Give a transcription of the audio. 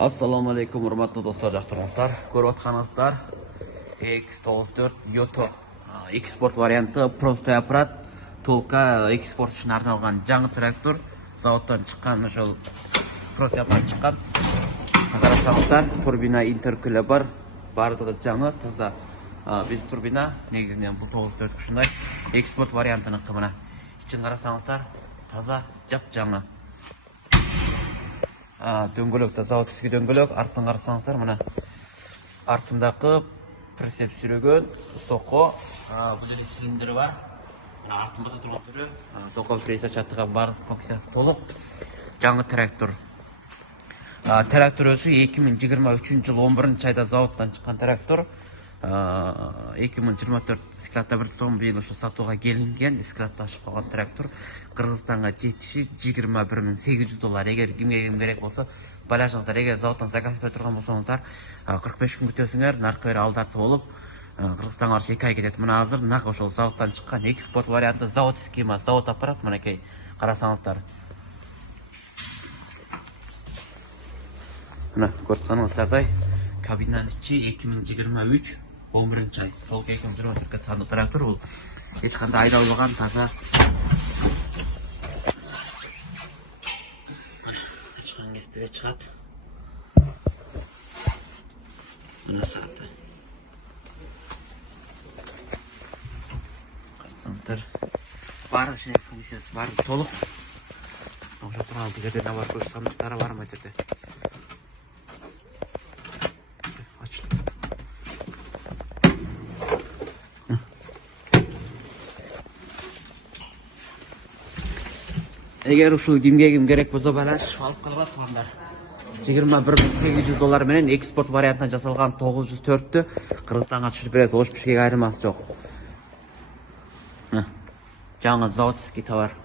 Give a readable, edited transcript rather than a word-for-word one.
Ассаламу алейкум, урматтуу достор, жактырмактар. Көрүп атканыңыздар X94 Yoto экспорт варианты простой аппарат, толка экспорт үчүн арналган жаңы трактор. Заводдон чыккан ошол простой аппарат чыккан. Карасаңыздар, турбина интеркүлө бар, бардыгы жаңы, таза. Биз турбина негизинен бул 94 ушундай экспорт вариантыныкы мына. Ичин карасаңыздар, таза, жап-жаңы. Дөңгөлөк да заводский дөңгөлөк, арттан карасаңыздар мына артындагы прицеп сүрөгөн соко, бул жерде цилиндри бар. Мына артында турган түрү, соко пресс ачатыган бар функциясы толук. Жаңы трактор. Трактор өзү 2023 жыл 11-айда заводдон чыккан трактор. 2024 складта бир том быйыл ошо сатууга келинген, складта ашып калган трактор. Кыргызстанга жетиши $21.800. Эгер кимге керек болсо, балажыңыздар, эгер заводдон заказ бере турган болсоңуздар, 45 күн күтөсүңөр, наркы бери алдарды болуп, Кыргызстанга барыш 2 ай кетет. Мына азыр нак ошол заводдон чыккан экспорт варианты заводский эмес, завод аппарат, мынакей карасаңыздар. Мына көрүп атканыңыздардай, кабинанын ичи 2023 11-ай. Сол 2023-га таандык трактор бул. Эч кандай айдалбаган, таза. Ачкан кезде чыгат. Мына сааты. Карасаңыздар, баардык ишине функциясы бар, толук. Ошо турган жерде да бар, көз сандыктары бар мына жерде. Эгер ушул кимге керек болсо балаш алып калгыла тугандар. $21.800 менен экспорт вариантына жасалган 904-тү Кыргызстанга түшүрүп берет, 35 айырмасы жок. Жаңы заводский товар.